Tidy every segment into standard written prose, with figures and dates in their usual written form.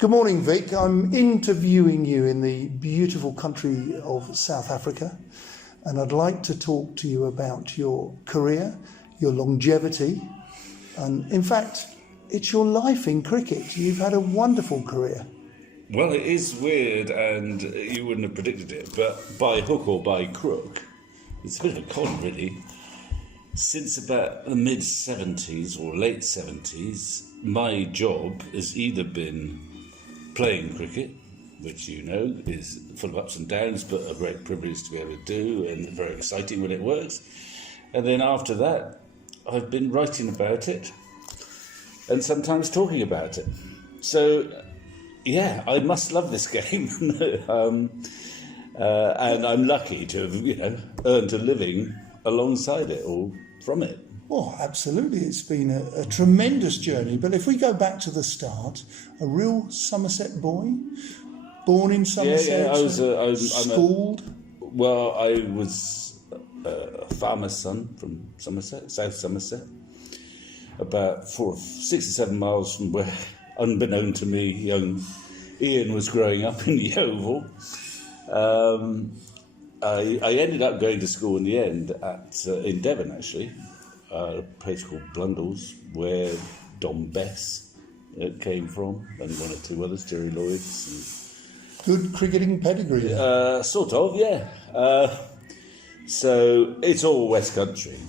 Good morning, Vic. I'm interviewing you in the beautiful country of South Africa, and I'd like to talk to you about your career, your longevity, and in fact, it's your life in cricket. You've had a wonderful career. Well, it is weird, and you wouldn't have predicted it, but by hook or by crook, it's a bit of a con, really. Since about the mid-70s or late 70s, my job has either been playing cricket, which you know is full of ups and downs, but a great privilege to be able to do and very exciting when it works. And then after that, I've been writing about it and sometimes talking about it. So, yeah, I must love this game. And I'm lucky to have, earned a living alongside it or from it. Oh, absolutely. It's been a tremendous journey. But if we go back to the start, a real Somerset boy, born in Somerset, I'm schooled. I was a farmer's son from Somerset, South Somerset, about 6 or 7 miles from where, unbeknown to me, young Ian was growing up in Yeovil. I ended up going to school in the end in Devon, actually. A place called Blundell's, where Dom Bess came from, and one or two others, Jerry Lloyd's. Good cricketing pedigree. Sort of, yeah. So it's all West Country.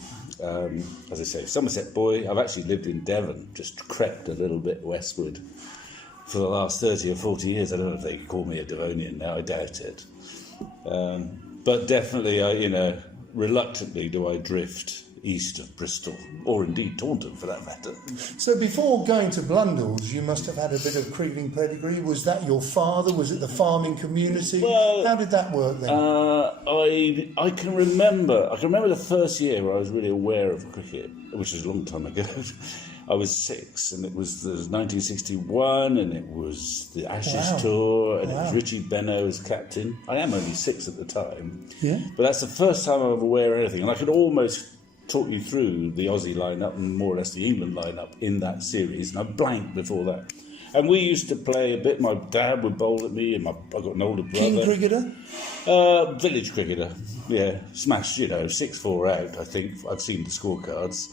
As I say, Somerset boy. I've actually lived in Devon, just crept a little bit westward for the last 30 or 40 years. I don't know if they could call me a Devonian now, I doubt it. But definitely, reluctantly do I drift east of Bristol, or indeed Taunton for that matter. So before going to Blundell's, you must have had a bit of cricketing pedigree. Was that your father? Was it the farming community? Well, how did that work then? I can remember the first year where I was really aware of cricket, which was a long time ago. I was 6, and it was 1961, and it was the Ashes tour, and it was Richie Benno as captain. I am only 6 at the time, but that's the first time I was aware of anything, and I could almost talk you through the Aussie lineup and more or less the England lineup in that series, and I blanked before that. And we used to play a bit. My dad would bowl at me, and I've got an older brother. King cricketer? Village cricketer, yeah. Smashed, 6-4 out, I think. I've seen the scorecards.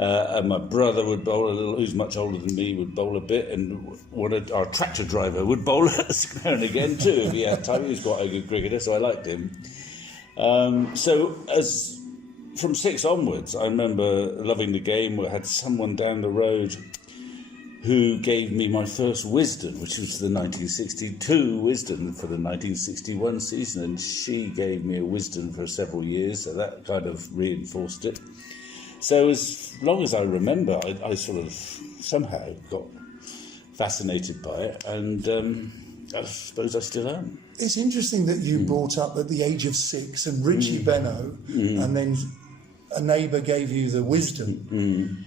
And my brother would bowl a little, who's much older than me, would bowl a bit, and our tractor driver would bowl us now and again too, if he had time. He was quite a good cricketer, so I liked him. From 6 onwards, I remember loving the game. I had someone down the road who gave me my first Wisden, which was the 1962 Wisden for the 1961 season, and she gave me a Wisden for several years, so that kind of reinforced it. So as long as I remember, I sort of somehow got fascinated by it, and I suppose I still am. It's interesting that you brought up at the age of 6 and Richie Benno, and then a neighbour gave you the wisdom.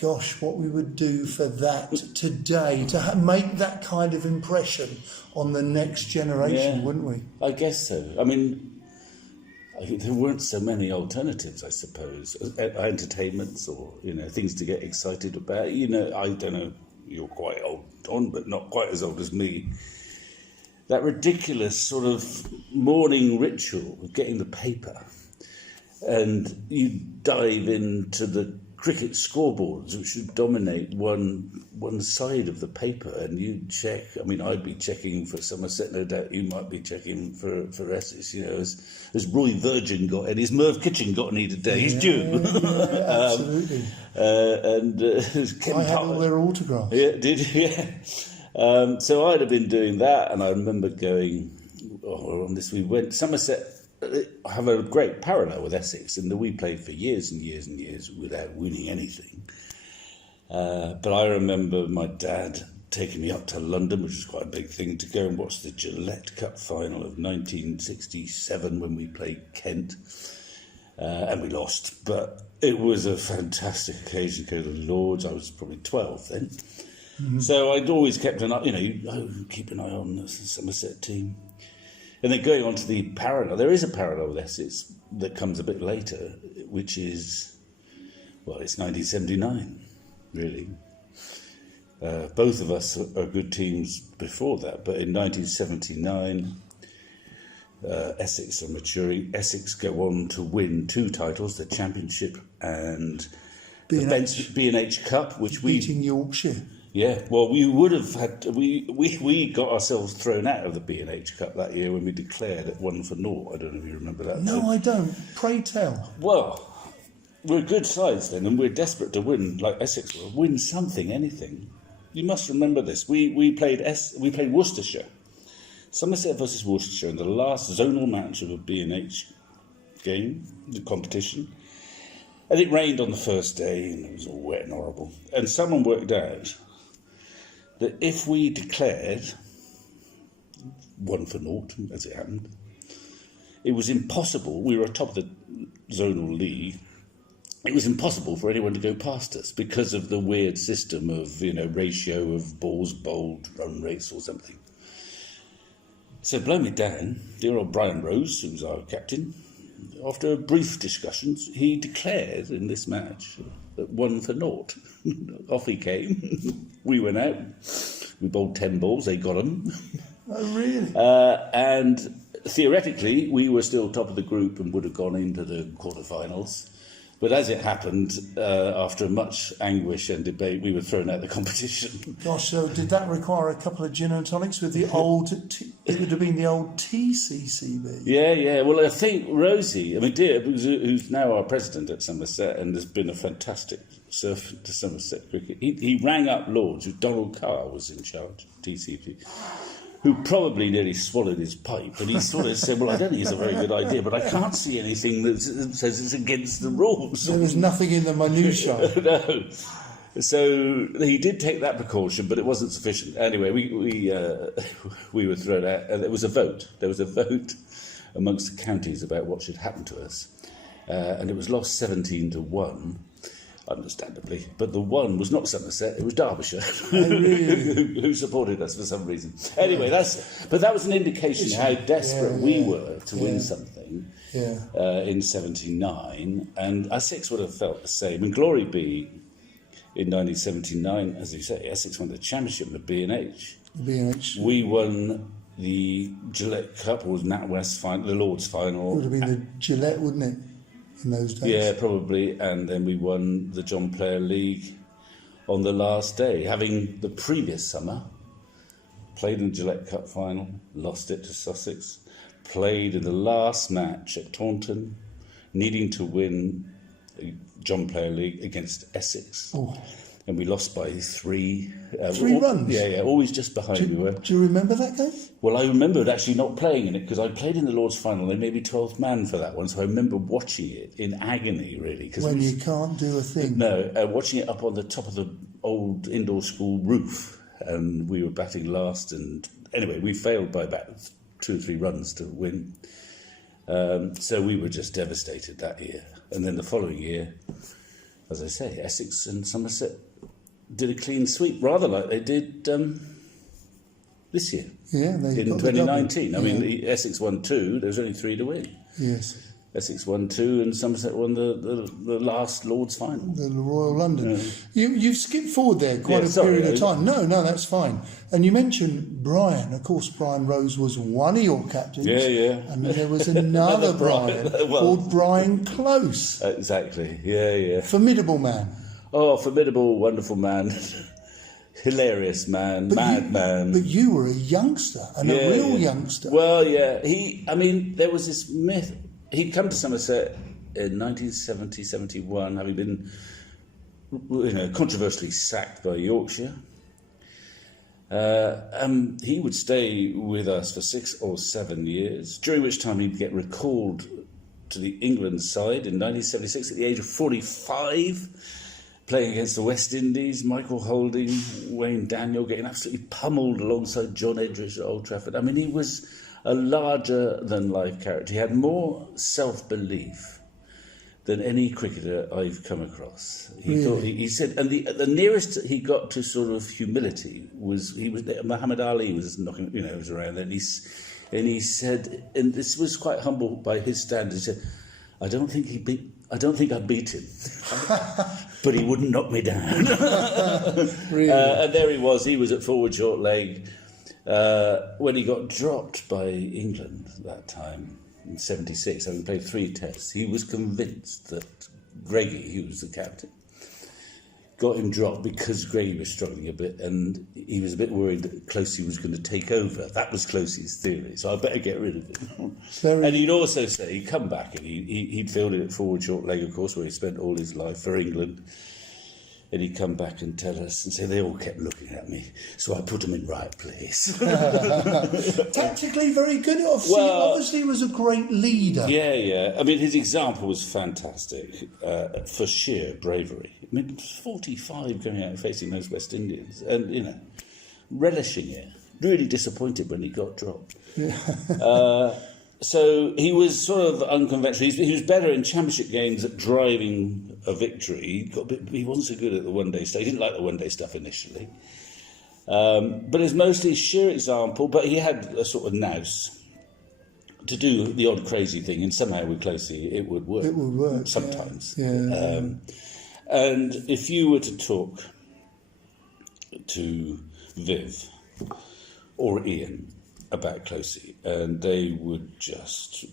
Gosh, what we would do for that today, to make that kind of impression on the next generation, wouldn't we? I guess so. I mean, there weren't so many alternatives, I suppose, entertainments or, things to get excited about. I don't know, you're quite old, Don, but not quite as old as me. That ridiculous sort of morning ritual of getting the paper, and you dive into the cricket scoreboards, which would dominate one side of the paper, and you'd check. I mean, I'd be checking for Somerset, no doubt you might be checking for Essex. Has Roy Virgin got any? Has Merv Kitchen got any today? He's due. Absolutely. I had all their autographs. Yeah, did you? Yeah. So I'd have been doing that, and I remember going on this. We went Somerset. I have a great parallel with Essex in that we played for years and years and years without winning anything. But I remember my dad taking me up to London, which was quite a big thing, to go and watch the Gillette Cup final of 1967 when we played Kent. And we lost. But it was a fantastic occasion to go to Lord's. I was probably 12 then. Mm-hmm. So I'd always kept an eye, keep an eye on the Somerset team. And then going on to the parallel, there is a parallel with Essex that comes a bit later, which is, it's 1979, really. Both of us are good teams before that, but in 1979, Essex are maturing. Essex go on to win 2 titles, the Championship and the B&H Cup, which beating Yorkshire. Yeah, well, we would have had... We got ourselves thrown out of the B&H Cup that year when we declared at 1-0. I don't know if you remember that. No, I don't. Pray tell. Well, we're good sides then, and we're desperate to win, like Essex will. Win something, anything. You must remember this. We played Worcestershire. Somerset versus Worcestershire in the last zonal match of a B&H game, the competition. And it rained on the first day, and it was all wet and horrible. And someone worked out that if we declared 1-0, as it happened, it was impossible. We were atop the zonal league. It was impossible for anyone to go past us because of the weird system of, ratio of balls bowled, run rates or something. So blow me down, dear old Brian Rose, who was our captain, after brief discussions, he declared in this match that 1-0. Off he came. We went out. We bowled 10 balls. They got them. Oh, really? And theoretically, we were still top of the group and would have gone into the quarterfinals. But as it happened, after much anguish and debate, we were thrown out of the competition. Gosh, so did that require a couple of gin and tonics with the old... it would have been the old TCCB. Yeah. Well, I think Rosie, dear, who's now our president at Somerset and has been a fantastic servant to Somerset cricket, he rang up Lords, who Donald Carr was in charge of TCB, who probably nearly swallowed his pipe, and he sort of said, well, I don't think it's a very good idea, but I can't see anything that says it's against the rules. There was nothing in the minutiae. No. So he did take that precaution, but it wasn't sufficient. Anyway, we were thrown out, and there was a vote. There was a vote amongst the counties about what should happen to us, and it was lost 17-1. Understandably, but the one was not Somerset; it was Derbyshire, who supported us for some reason. Anyway, that was an indication how desperate we were to win something in '79, and Essex would have felt the same. And glory be, in 1979, as you say, Essex won the championship in the B&H. B&H. We won the Gillette Cup, or NatWest final, the Lord's final. It would have been the Gillette, wouldn't it? In those days. Yeah, probably, and then we won the John Player League on the last day, having the previous summer played in the Gillette Cup final, lost it to Sussex, played in the last match at Taunton, needing to win the John Player League against Essex. Oh. And we lost by 3. 3 runs? Yeah, always just behind we were. Do you remember that game? Well, I remembered actually not playing in it because I played in the Lord's final. They made me 12th man for that one, so I remember watching it in agony, really. When you can't do a thing. No, watching it up on the top of the old indoor school roof, and we were batting last. And anyway, we failed by about 2 or 3 runs to win. So we were just devastated that year. And then the following year, as I say, Essex and Somerset did a clean sweep, rather like they did this year. Yeah, they in got 2019. The I mean, Essex won 2. There was only 3 to win. Yes. Essex won 2, and Somerset won the last Lord's final. The Royal London. You've skipped forward there quite a sorry, period of time. No, that's fine. And you mentioned Brian. Of course, Brian Rose was one of your captains. Yeah. And then there was another Brian called Brian Close. Exactly. Yeah. Formidable man. Oh, formidable, wonderful man. Hilarious man, madman. But you were a youngster, and a real youngster. Well, yeah. There was this myth. He'd come to Somerset in 1970, 71, having been, controversially sacked by Yorkshire. He would stay with us for 6 or 7 years, during which time he'd get recalled to the England side in 1976 at the age of 45, playing against the West Indies, Michael Holding, Wayne Daniel, getting absolutely pummeled alongside John Edridge at Old Trafford. I mean, he was a larger-than-life character. He had more self-belief than any cricketer I've come across. He said, and the nearest he got to sort of humility was Muhammad Ali was knocking, was around there, and he said, and this was quite humble by his standards. He said, I don't think I beat him. but he wouldn't knock me down. Really? And there he was at forward short leg when he got dropped by England that time in '76. Having played 3 tests, he was convinced that Greggy, who was the captain, got him dropped because Greggy was struggling a bit, and he was a bit worried that Closey was going to take over. That was Closey's theory, so I better get rid of him. And he'd also say he'd come back and he'd fielded at forward short leg, of course, where he spent all his life for England. And he'd come back and tell us and say they all kept looking at me, so I put them in right place. Tactically very good. Obviously, he was a great leader. Yeah. I mean, his example was fantastic for sheer bravery. I mean, 45 going out and facing those West Indians and, relishing it. Really disappointed when he got dropped. So he was sort of unconventional. He was better in championship games at driving a victory. He wasn't so good at the one-day stuff. He didn't like the one-day stuff initially. But it was mostly sheer example, but he had a sort of nous to do the odd crazy thing, and somehow with Closey it would work. It would work. Sometimes. Yeah. And if you were to talk to Viv or Ian about Closey, and they would just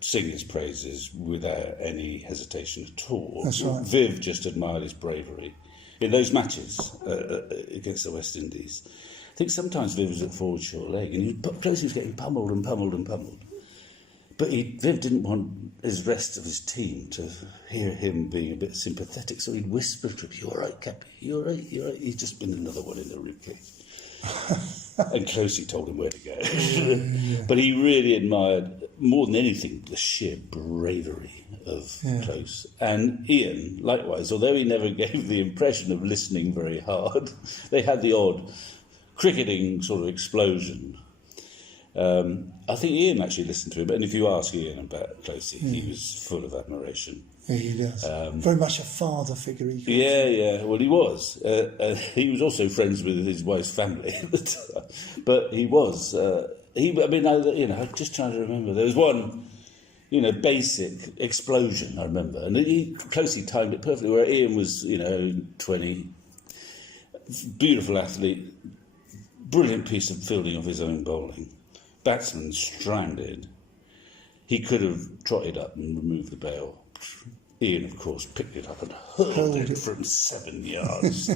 sing his praises without any hesitation at all. That's right. Viv just admired his bravery in those matches against the West Indies. I think sometimes Viv was at forward short leg, and Closey was getting pummeled and pummeled and pummeled. But Viv didn't want his rest of his team to hear him being a bit sympathetic, so he'd whisper to him, "You're right, Cappy, you're right, you're right." He's just been another one in the ribcage. And Closey told him where to go. But he really admired, more than anything, the sheer bravery of Close. And Ian, likewise, although he never gave the impression of listening very hard, they had the odd cricketing sort of explosion. I think Ian actually listened to him, and if you ask Ian about Closey, he was full of admiration. Yeah, he does. Very much a father figure. Yeah. Well, he was. He was also friends with his wife's family at the time. But he was. I'm just trying to remember. There was one, basic explosion, I remember. And he closely timed it perfectly, where Ian was, 20. Beautiful athlete. Brilliant piece of fielding of his own bowling. Batsman stranded. He could have trotted up and removed the bail. Ian, of course, picked it up and hurled it from 7 yards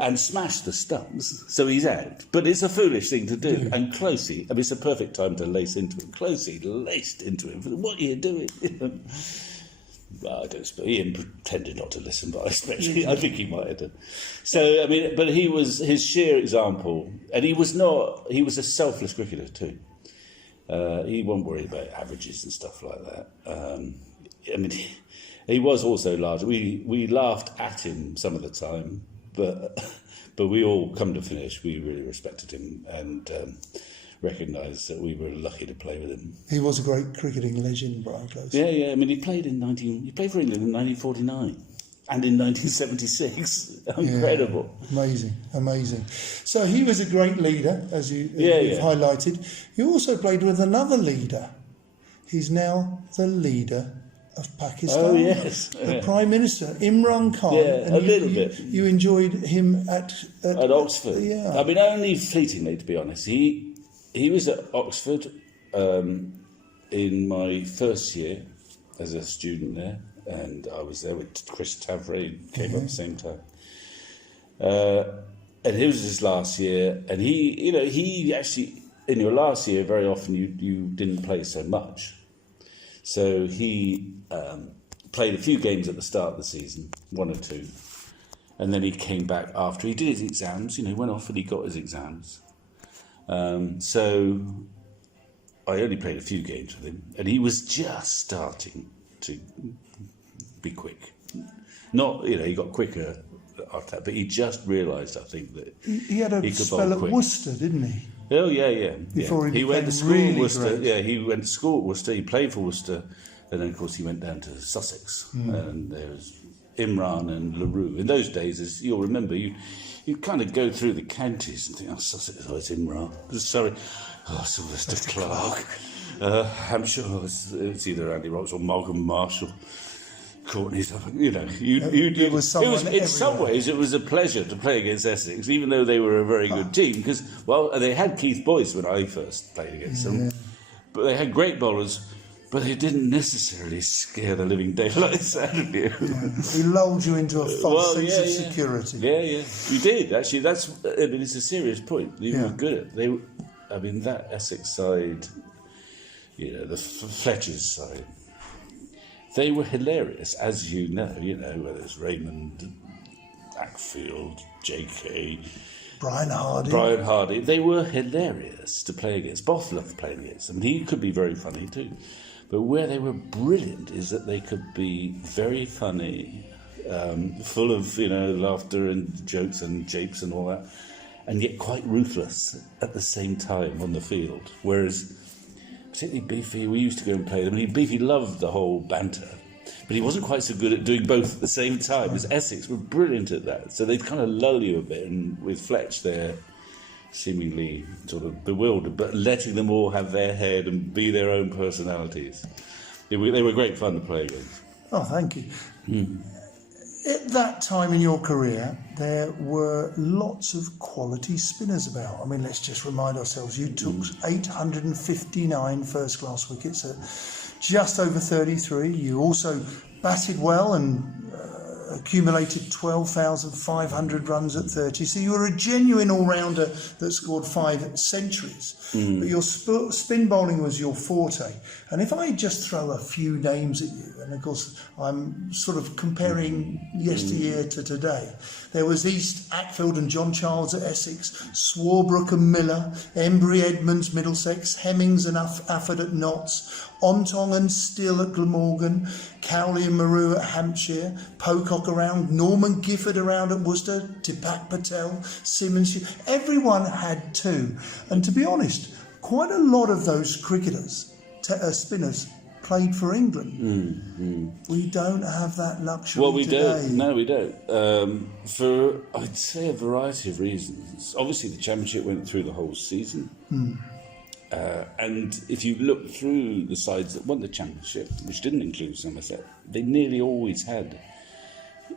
and smashed the stumps. So he's out. But it's a foolish thing to do. And Closey, it's a perfect time to lace into him. Closey laced into him. What are you doing? Well, I don't suppose. Ian pretended not to listen, but I think he might have done. So, but he was his sheer example. And he was a selfless cricketer too. He wasn't worried about averages and stuff like that. He was also large. We laughed at him some of the time, but we all come to finish. We really respected him and recognised that we were lucky to play with him. He was a great cricketing legend, Brian Close. Yeah. He played for England in 1949 and in 1976. Incredible. Yeah, amazing. So he was a great leader, as you've highlighted. You also played with another leader. He's now the leader of Pakistan. Oh, yes. The Prime Minister, Imran Khan. Yeah, a little bit. You enjoyed him at Oxford. Yeah. Only fleetingly, to be honest. He was at Oxford in my first year as a student there, and I was there with Chris Tavray, came up at the same time. And it was his last year, and he actually, in your last year, very often you didn't play so much. So he played a few games at the start of the season, 1 or 2, and then he came back after he did his exams. He went off and he got his exams. So I only played a few games with him, and he was just starting to be quick. Not, he got quicker after that, but he just realised, I think, that he had a spell at Worcester, didn't he? Oh, yeah. Before he went to school really at Worcester. great. Yeah, he went to school at Worcester. He played for Worcester, and then of course he went down to Sussex, and there was Imran and LaRue. In those days, as you'll remember, you kind of go through the counties and think, oh, Sussex, oh, it's Imran. Sorry, oh, Sylvester Clarke. Hampshire, it's either Andy Roberts or Malcolm Marshall. Courtney's, it was someone in some everywhere. ways it was a pleasure to play against Essex, even though they were a very good team. Because they had Keith Boyce when I first played against them, but they had great bowlers, but they didn't necessarily scare the living daylights out of you. He lulled you into a false sense of security. Yeah, you did actually. It's a serious point. They were good at that Essex side, the Fletcher's side. They were hilarious, as you know, whether it's Raymond, Ackfield, J.K., Brian Hardy. They were hilarious to play against. Both loved playing against them. He could be very funny too. But where they were brilliant is that they could be very funny, full of, laughter and jokes and japes and all that, and yet quite ruthless at the same time on the field. Whereas particularly Beefy, we used to go and play them. Beefy loved the whole banter, but he wasn't quite so good at doing both at the same time as Essex were brilliant at that. So they'd kind of lull you a bit, and with Fletch, they're seemingly sort of bewildered, but letting them all have their head and be their own personalities. They were great fun to play against. Oh, thank you. At that time in your career, there were lots of quality spinners about. I mean, let's just remind ourselves, you took 859 first-class wickets at just over 33. You also batted well and accumulated 12,500 runs at 30. So you were a genuine all-rounder that scored 5 centuries. But your spin bowling was your forte. And if I just throw a few names at you, and of course I'm sort of comparing yesteryear to today, there was East, Ackfield and John Childs at Essex, Swarbrook and Miller, Embry, Edmonds, Middlesex, Hemmings and Afford at Notts, Ontong and Still at Glamorgan, Cowley and Maru at Hampshire, Pocock around, Norman Gifford around at Worcester, Tipak Patel, Simmons. Everyone had 2. And to be honest, quite a lot of those cricketers, spinners, played for England. We don't have that luxury today. Don't. No, we don't. For, I'd say, a variety of reasons. Obviously, the Championship went through the whole season. And if you look through the sides that won the Championship, which didn't include Somerset, they nearly always had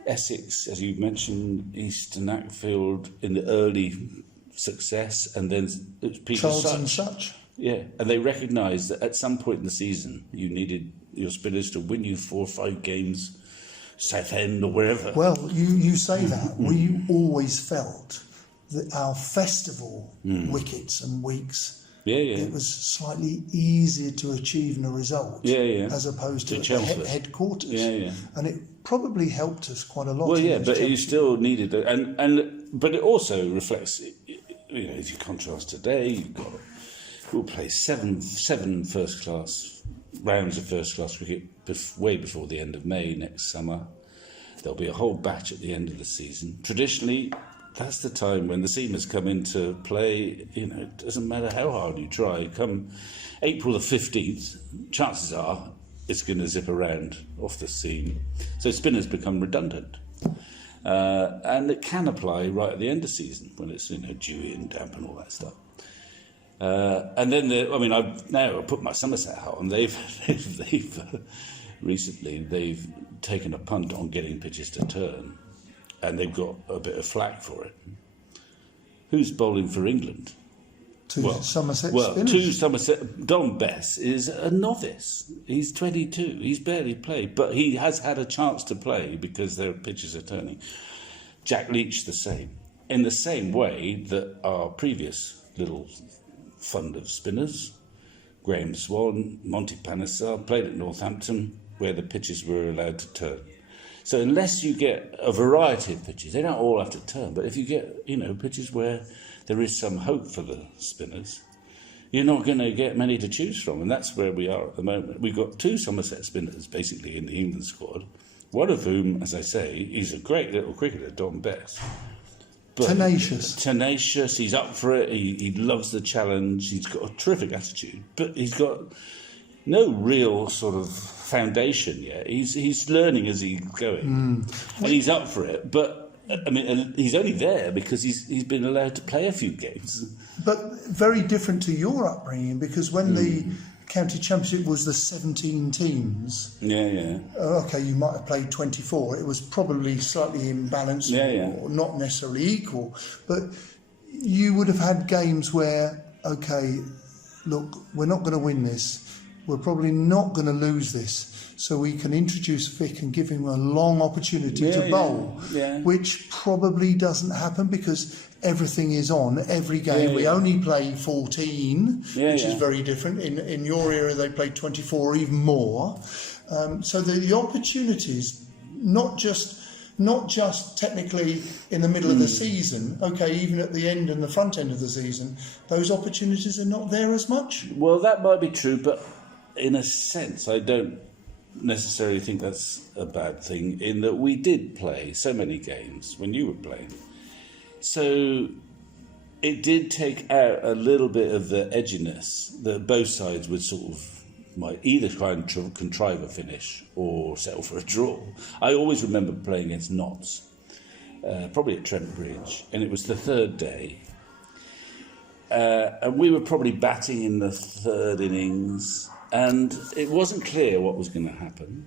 Essex, as you mentioned, East and Ackfield in the early success, and then it was Peter Charles Such. and Such. Yeah, and they recognised that at some point in the season you needed your spinners to win you 4 or 5 games, Southend or wherever. Well, you say that. We always felt that our festival wickets and weeks, it was slightly easier to achieve in a result as opposed to at headquarters. And it probably helped us quite a lot. Well, yeah, but you still needed it. But it also reflects, if you contrast today, we'll play seven first-class rounds of first-class cricket way before the end of May next summer. There'll be a whole batch at the end of the season. Traditionally, that's the time when the seamers come into play. It doesn't matter how hard you try. Come April the 15th, chances are it's going to zip around off the seam. So spinners become redundant. And it can apply right at the end of season when it's dewy and damp and all that stuff. And then I've now put my Somerset hat on. They've recently they've taken a punt on getting pitches to turn, and they've got a bit of flack for it. Who's bowling for England? Two Somerset spinners. Don Bess is a novice. He's 22. He's barely played, but he has had a chance to play because their pitches are turning. Jack Leach the same. In the same way that our previous little fund of spinners, Graham Swan, Monty Panesar, played at Northampton, where the pitches were allowed to turn. So unless you get a variety of pitches, they don't all have to turn, but if you get, pitches where there is some hope for the spinners, you're not going to get many to choose from, and that's where we are at the moment. We've got 2 Somerset spinners, basically, in the England squad, one of whom, as I say, is a great little cricketer, Don Bess. But tenacious, he's up for it, he loves the challenge, he's got a terrific attitude, but he's got no real sort of foundation yet. He's learning as he's going, and he's up for it. But he's only there because he's been allowed to play a few games. But very different to your upbringing, because when the county championship was the 17 teams. Yeah. Okay, you might have played 24. It was probably slightly imbalanced or not necessarily equal. But you would have had games where, okay, look, we're not going to win this. We're probably not going to lose this. So we can introduce Vic and give him a long opportunity to bowl, which probably doesn't happen because everything is on every game. We only play 14, which is very different. In your era, they played 24 or even more. So the opportunities, not just technically in the middle of the season, okay, even at the end and the front end of the season, those opportunities are not there as much. Well, that might be true, but in a sense, I don't necessarily think that's a bad thing, in that we did play so many games when you were playing. So it did take out a little bit of the edginess that both sides would sort of might either try and contrive a finish or settle for a draw. I always remember playing against Notts, probably at Trent Bridge, and it was the third day. And we were probably batting in the third innings, and it wasn't clear what was going to happen.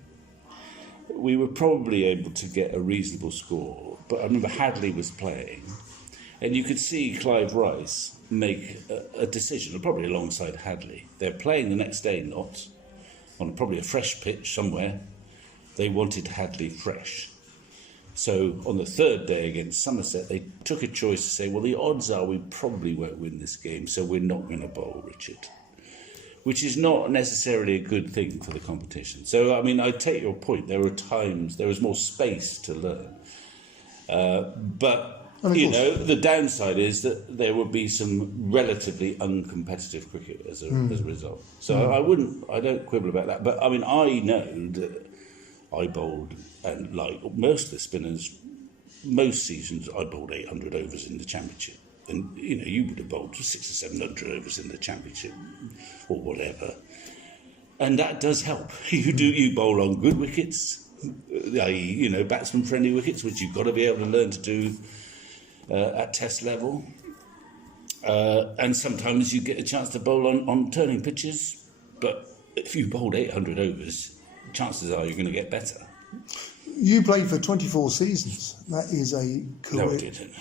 We were probably able to get a reasonable score, but I remember Hadley was playing, and you could see Clive Rice make a decision, probably alongside Hadley. They're playing the next day, not on probably a fresh pitch somewhere. They wanted Hadley fresh. So on the third day against Somerset, they took a choice to say, well, the odds are we probably won't win this game, so we're not going to bowl Richard. Which is not necessarily a good thing for the competition. So, I mean, I take your point. There were times, there was more space to learn. But, you know, the downside is that there would be some relatively uncompetitive cricket as a result. So I don't quibble about that. But, I mean, I know that I bowled, and like most of the spinners, most seasons I bowled 800 overs in the championship. And, you know, you would have bowled 600 or 700 overs in the championship or whatever. And that does help. You bowl on good wickets, i.e., you know, batsman-friendly wickets, which you've got to be able to learn to do at test level. And sometimes you get a chance to bowl on turning pitches. But if you bowled 800 overs, chances are you're going to get better. You played for 24 seasons. That is a career. No, I didn't.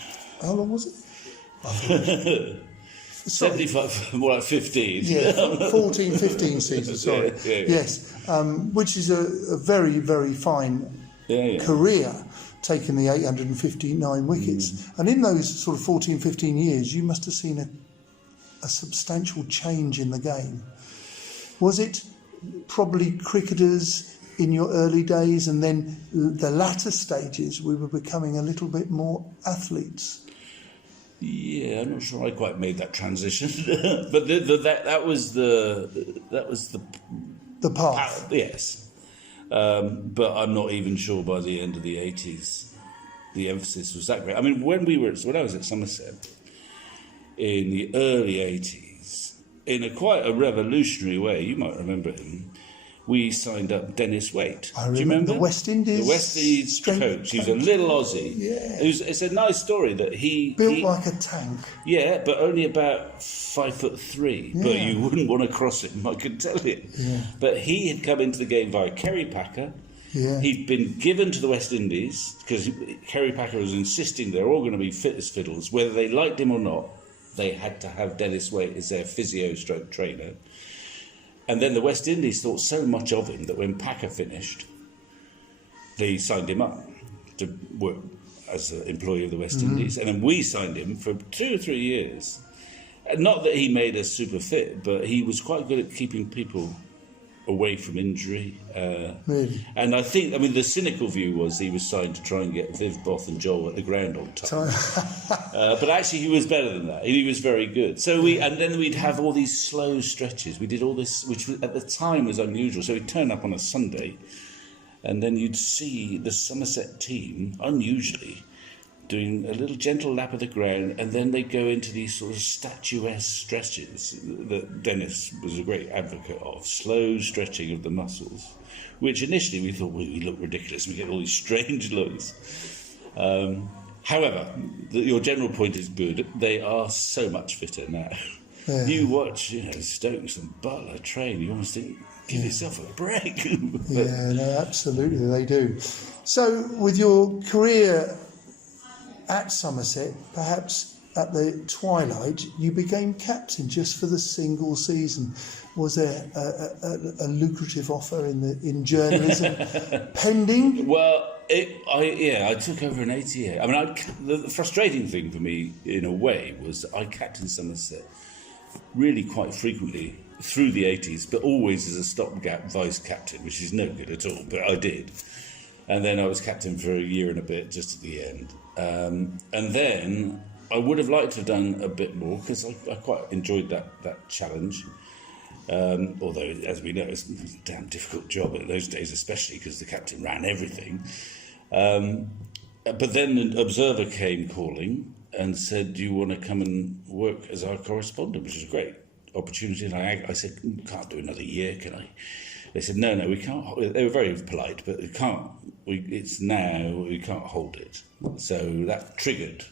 How long was it? 75, more like 15. Yeah, 14, 15 seasons, sorry. Yeah. Yes, which is a very, very fine career, taking the 859 wickets. And in those sort of 14, 15 years, you must have seen a substantial change in the game. Was it probably cricketers in your early days, and then the latter stages, we were becoming a little bit more athletes? Yeah, I'm not sure I quite made that transition, but that was the path. Yes, but I'm not even sure by the end of the 80s the emphasis was that great. I mean, when I was at Somerset in the early 80s, in quite a revolutionary way, you might remember him. We signed up Dennis Waite. I Do you remember? The West Indies. The West Indies coach. He was a little Aussie. Yeah. It's a nice story that he built like a tank. Yeah, but only about 5'3". Yeah. But you wouldn't want to cross him, I can tell you. Yeah. But he had come into the game via Kerry Packer. Yeah. He'd been given to the West Indies because Kerry Packer was insisting they're all going to be fit as fiddles, whether they liked him or not. They had to have Dennis Waite as their physio-stroke trainer. And then the West Indies thought so much of him that when Packer finished, they signed him up to work as an employee of the West Indies. And then we signed him for 2 or 3 years. And not that he made us super fit, but he was quite good at keeping people away from injury. Really? And I think, the cynical view was he was signed to try and get Viv, Both and Joel at the ground on time. But actually he was better than that. He was very good. So then we'd have all these slow stretches. We did all this, which at the time was unusual. So we'd turn up on a Sunday, and then you'd see the Somerset team, unusually, doing a little gentle lap of the ground, and then they go into these sort of statuesque stretches that Dennis was a great advocate of, slow stretching of the muscles, which initially we thought, well, we look ridiculous, we get all these strange looks. However, your general point is good. They are so much fitter now. Yeah. You watch, Stokes and Butler train, you almost think, give yourself a break. Yeah, no, absolutely, they do. So, with your career at Somerset, perhaps at the twilight, you became captain just for the single season. Was there a lucrative offer in journalism pending? Well, I took over in '88. I mean, the frustrating thing for me, in a way, was that I captained Somerset really quite frequently through the '80s, but always as a stopgap vice captain, which is no good at all, but I did. And then I was captain for a year and a bit, just at the end. And then I would have liked to have done a bit more, because I quite enjoyed that challenge. Although, as we know, it's a damn difficult job in those days, especially because the captain ran everything. But then an observer came calling and said, "Do you want to come and work as our correspondent?" Which was a great opportunity. And I said, "Can't do another year, can I?" They said, "No, we can't." They were very polite, but we can't. It's now, we can't hold it. So that triggered.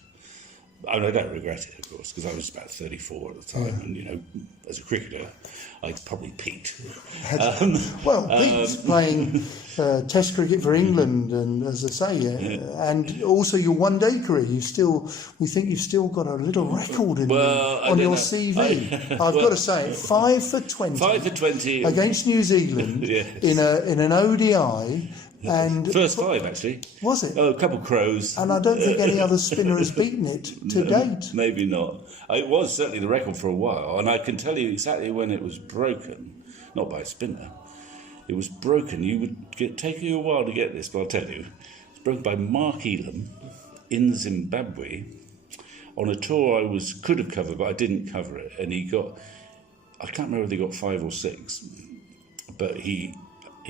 I mean, I don't regret it, of course, because I was about 34 at the time, and as a cricketer, I probably peaked. Pete's playing Test cricket for England, and as I say, and also your one-day career. We think you've still got a little record on your CV. I've got to say, 5 for 20. 5 for 20 against New Zealand in an ODI. And first 5, actually. Was it? Oh, a couple of crows. And I don't think any other spinner has beaten it to date. Maybe not. It was certainly the record for a while, and I can tell you exactly when it was broken. Not by a spinner. It was broken. Take you a while to get this, but I'll tell you. It's broken by Mark Elam in Zimbabwe on a tour I could have covered, but I didn't cover it. And I can't remember if he got 5 or 6, but he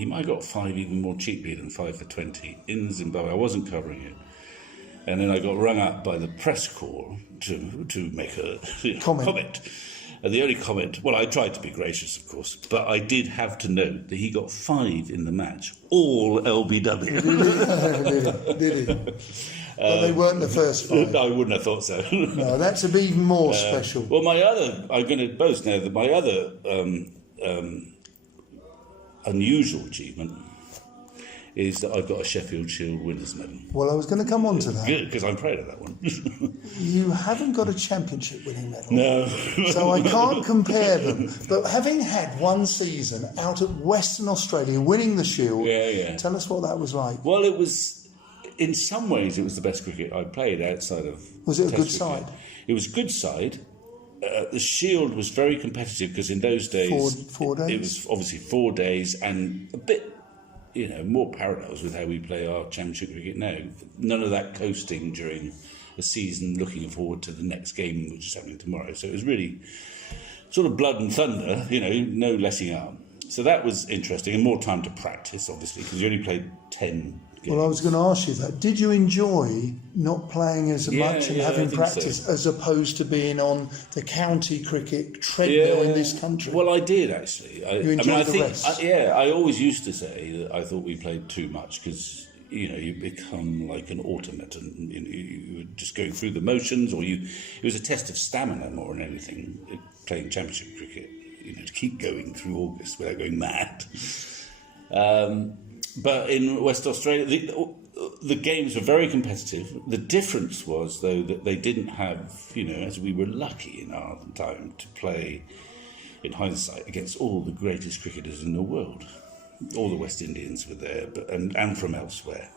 might have got 5 even more cheaply than 5 for 20 in Zimbabwe. I wasn't covering it. And then I got rung up by the press corps to make a comment. And the only comment, well, I tried to be gracious, of course, but I did have to note that he got 5 in the match, all LBW. Did he? But they weren't the first 5. I wouldn't have thought so. No, that's even more special. Well, I'm going to boast now that my other unusual achievement is that I've got a Sheffield Shield winners medal. Well, I was going to come on to that. Good, because I'm proud of that one. You haven't got a championship winning medal. No. So I can't compare them. But having had one season out at Western Australia winning the Shield, tell us what that was like. Well, it was, in some ways, it was the best cricket I played outside of Was it a good cricket. side? It was a good side. The Shield was very competitive because in those days 4 days. it was obviously 4 days and a bit, more parallels with how we play our championship cricket now. None of that coasting during a season, looking forward to the next game, which is happening tomorrow. So it was really sort of blood and thunder, no letting up. So that was interesting, and more time to practice, obviously, because you only played 10 games. Well, I was going to ask you that. Did you enjoy not playing as much and having practice as opposed to being on the county cricket treadmill in this country? Well, I did, actually. You enjoyed the rest? I always used to say that I thought we played too much because, you become like an automaton. You were just going through the motions, or it was a test of stamina more than anything, playing championship cricket, to keep going through August without going mad. But in West Australia, the games were very competitive. The difference was, though, that they didn't have, as we were lucky in our time to play, in hindsight, against all the greatest cricketers in the world. All the West Indians were there, and from elsewhere.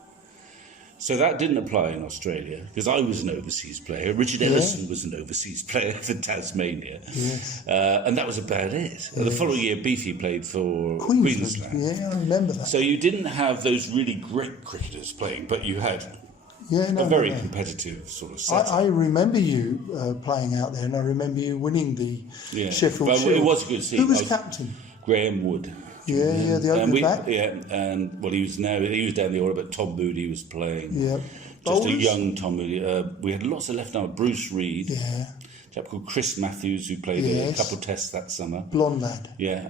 So that didn't apply in Australia, because I was an overseas player. Richard Ellison was an overseas player for Tasmania. Yes. And that was about it. The following year, Beefy played for Queensland. Queensland. Yeah, I remember that. So you didn't have those really great cricketers playing, but you had a very competitive sort of setup. I remember you playing out there, and I remember you winning the Sheffield Shield. Shield. It was a good season. Who was captain? Graham Wood. Yeah, the opening back. Yeah, and he was down the order, but Tom Moody was playing. Yeah. Just a young Tom Moody. We had lots of left arm. Bruce Reid. Yeah. A chap called Chris Matthews, who played a couple of tests that summer. Blonde lad. Yeah.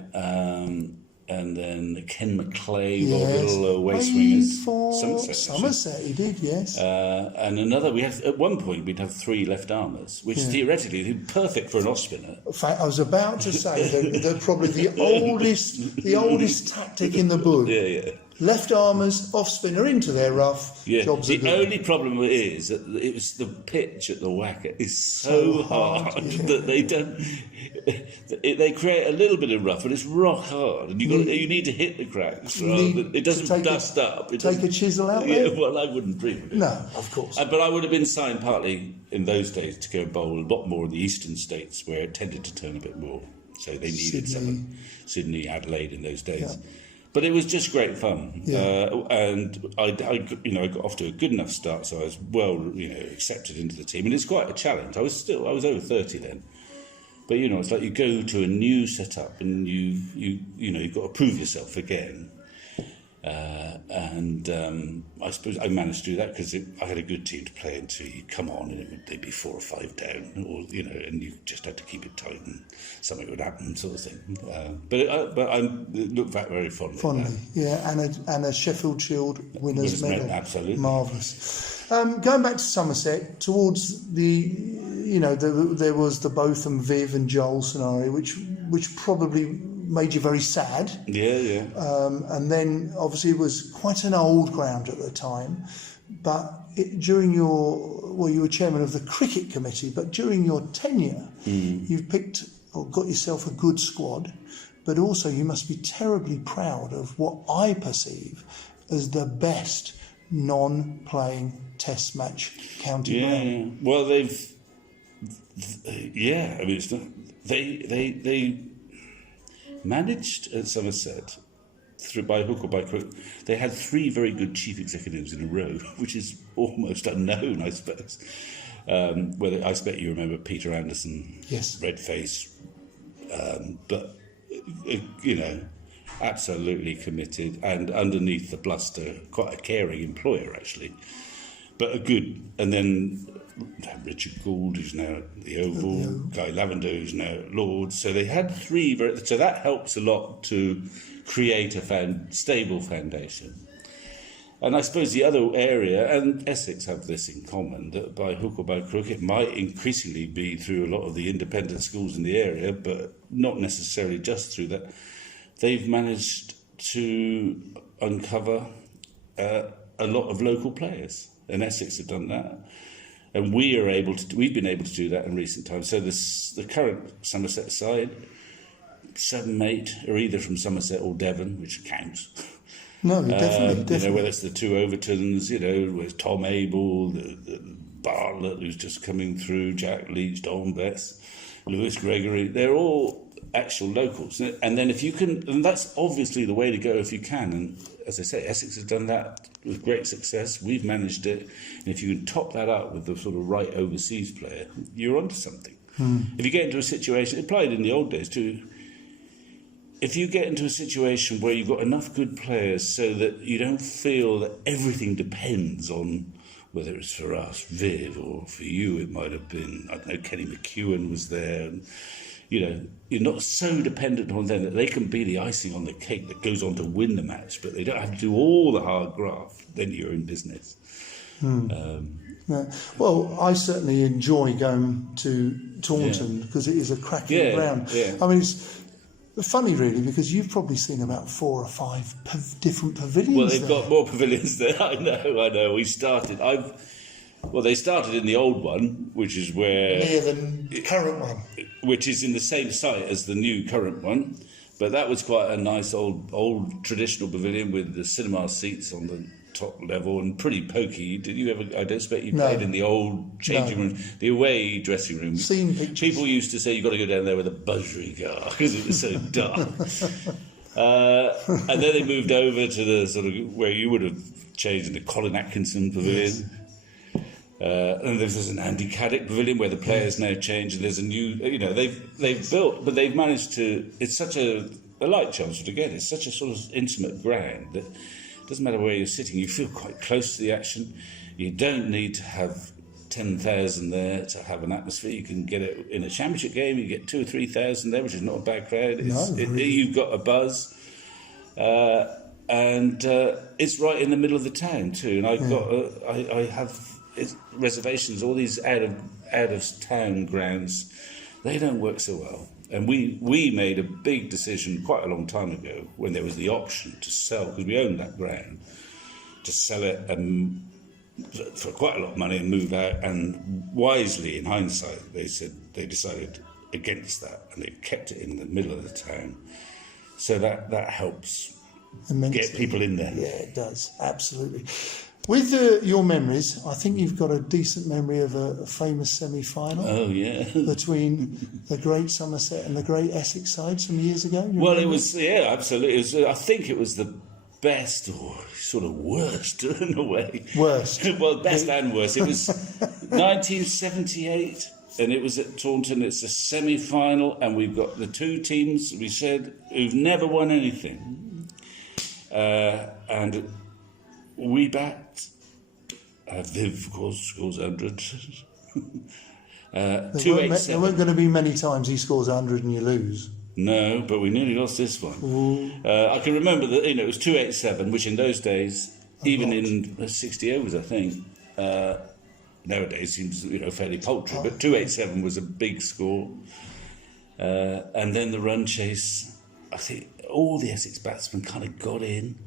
and then Ken McClay, Yes. our little away Played swingers. for Somerset, Somerset, he did, yes. and another, at one point, we'd have 3 left armers, which theoretically would be perfect for an off spinner. In fact, I was about to say that probably the oldest tactic in the book. Yeah. Left armers, off spinner into their rough. Yeah. Jobs are The good. only problem is that it was the pitch at the Wacker is so hard that they don't. They create a little bit of rough, but it's rock hard, and you need to hit the cracks. It doesn't dust up. Take a chisel out there? Yeah, well, I wouldn't dream of it. No, of course. But I would have been signed partly in those days to go bowl a lot more in the eastern states where it tended to turn a bit more. So they needed someone. Sydney, Adelaide in those days. Yeah. But it was just great fun, Yeah. and I got off to a good enough start, so I was well, accepted into the team, and it's quite a challenge. I was over 30 then, but it's like you go to a new setup and you've got to prove yourself again, and I suppose I managed to do that because I had a good team to play into. You come on and they'd be 4 or 5 down, or and you just had to keep it tight and something would happen, sort of thing. But I look back very fondly. Yeah, and a Sheffield Shield winners medal. Absolutely Marvellous. Going back to Somerset, towards there was the Botham, Viv and Joel scenario, which probably made you very sad. Yeah. And then obviously it was quite an old ground at the time, but you were chairman of the cricket committee, but during your tenure, you've picked or got yourself a good squad, but also you must be terribly proud of what I perceive as the best non-playing test match county ground. Well, I mean, they managed at Somerset by hook or by crook. They had 3 very good chief executives in a row, which is almost unknown, I suppose. I expect you remember Peter Anderson, Yes, red face, but absolutely committed, and underneath the bluster, quite a caring employer actually, but a good. And then Richard Gould, who's now at the Oval, Guy Lavender, who's now at Lord's. So they had 3 so that helps a lot to create a stable foundation. And I suppose the other area, and Essex have this in common, that by hook or by crook, it might increasingly be through a lot of the independent schools in the area, but not necessarily just through that. They've managed to uncover a lot of local players, and Essex have done that. And we've been able to do that in recent times. So the current Somerset side, 7, 8 are either from Somerset or Devon, which counts. No, definitely. Whether it's the 2 Overtons, with Tom Abel, the Bartlett, who's just coming through, Jack Leach, Don Bess, Lewis Gregory, they're all actual locals. And then if you can, and that's obviously the way to go if you can. And as I say, Essex has done that with great success. We've managed it. And if you can top that up with the sort of right overseas player, you're onto something. If you get into a situation, it applied in the old days too. If you get into a situation where you've got enough good players so that you don't feel that everything depends on whether it's for us, Viv, or for you, it might have been, I don't know, Kenny McEwen was there. And, you're not so dependent on them that they can be the icing on the cake that goes on to win the match, but they don't have to do all the hard graft. Then you're in business. Yeah. Well, I certainly enjoy going to Taunton because it is a cracking ground. Yeah. I mean, it's funny, really, because you've probably seen about 4 or 5 different pavilions. Well, they've got more pavilions there. I know. They started in the old one, which is where near the current one, which is in the same site as the new current one. But that was quite a nice old traditional pavilion with the cinema seats on the top level and pretty pokey. Did you ever? I don't expect you played in the old changing room, the away dressing room. Seen pictures. People used to say you've got to go down there with a buzzregard because it was so dark. And then they moved over to the sort of where you would have changed in the Colin Atkinson pavilion. Yes. And there's an Andy Caddick pavilion where the players now change, and there's a new, they've built, but they've managed to. It's such a like Chelmsford again. It's such a sort of intimate ground that it doesn't matter where you're sitting. You feel quite close to the action. You don't need to have 10,000 there to have an atmosphere. You can get it in a championship game. You get 2,000 or 3,000 there, which is not a bad crowd. Really. You've got a buzz. and it's right in the middle of the town too. And I have reservations. All these out of town grounds, they don't work so well. And we made a big decision quite a long time ago when there was the option to sell, because we owned that ground, to sell it for quite a lot of money and move out. And wisely, in hindsight, they decided against that, and they kept it in the middle of the town. So that helps immensely. Get people in there. Yeah, it does, absolutely. With your memories, I think you've got a decent memory of a famous semi-final. Oh, yeah. Between the great Somerset and the great Essex side some years ago. Well, it was, yeah, absolutely. It was, I think it was the best, or sort of worst in a way. Worst. Well, best and worst. It was 1978, and it was at Taunton. It's a semi-final, and we've got the two teams, we said, who've never won anything. And we backed. Viv, of course, scores 100. There weren't going to be many times he scores 100 and you lose. No, but we nearly lost this one. I can remember that it was 287, which in those days, in 60 overs, I think, nowadays seems fairly paltry. But 287 was a big score, and then the run chase. I think all the Essex batsmen kind of got in,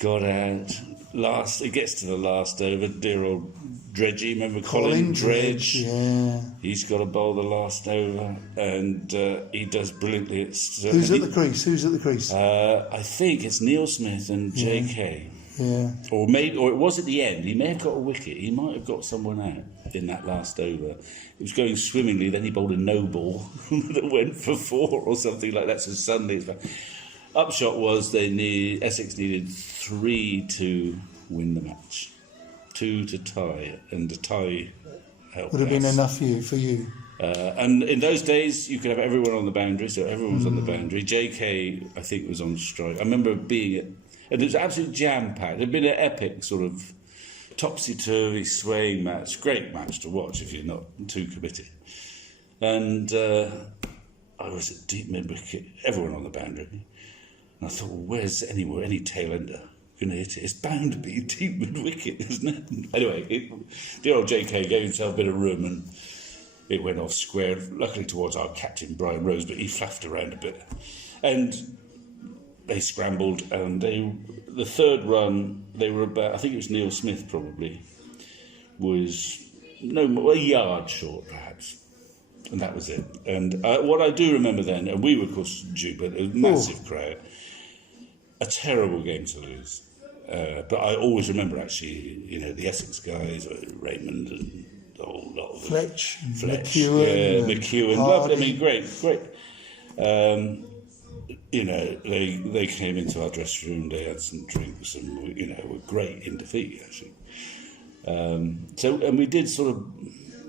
got out. It gets to the last over. Dear old Dredgy, remember Colin Dredge? Yeah. He's got to bowl the last over, and he does brilliantly. Who's at the crease? I think it's Neil Smith and JK. Yeah. Or it was at the end. He may have got a wicket. He might have got someone out in that last over. It was going swimmingly. Then he bowled a no ball that went for 4 or something like that. So suddenly it's back. Upshot was Essex needed 3 to win the match, 2 to tie, and the tie helped. Would have been enough for you. And in those days, you could have everyone on the boundary, so everyone was on the boundary. JK, I think, was on strike. I remember and it was absolutely jam-packed. It had been an epic sort of topsy-turvy swaying match. Great match to watch if you're not too committed. And I was at deep mid-wicket, everyone on the boundary. And I thought, well, where's any tail-ender going to hit it? It's bound to be deep mid-wicket, isn't it? Anyway, dear old JK gave himself a bit of room, and it went off square, luckily towards our captain, Brian Rose, but he fluffed around a bit. And they scrambled, and the third run, they were about, I think it was Neil Smith probably, was a yard short, perhaps. And that was it. And what I do remember then, and we were, of course, due, but a massive crowd, a terrible game to lose. But I always remember, actually, the Essex guys, Raymond and the whole lot of them. Fletch, McEwen. Lovely. I mean, great. They came into our dressing room, they had some drinks, and, were great in defeat, actually. And we did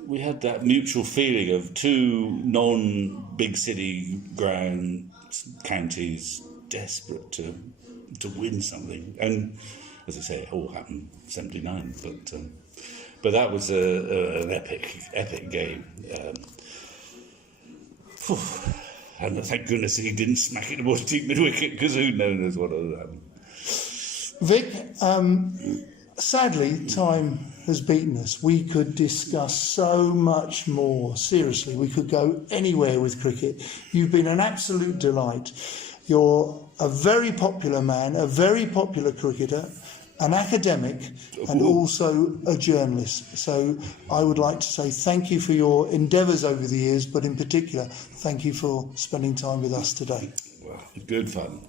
we had that mutual feeling of two non-big city counties desperate to win something. And as I say, it all happened 79, but that was an epic game. And thank goodness he didn't smack it towards deep mid-wicket, because who knows what would happen. Vic, sadly, time has beaten us. We could discuss so much more. Seriously, we could go anywhere with cricket. You've been an absolute delight. You're a very popular man, a very popular cricketer, an academic, and also a journalist. So I would like to say thank you for your endeavours over the years, but in particular, thank you for spending time with us today. Well, good fun.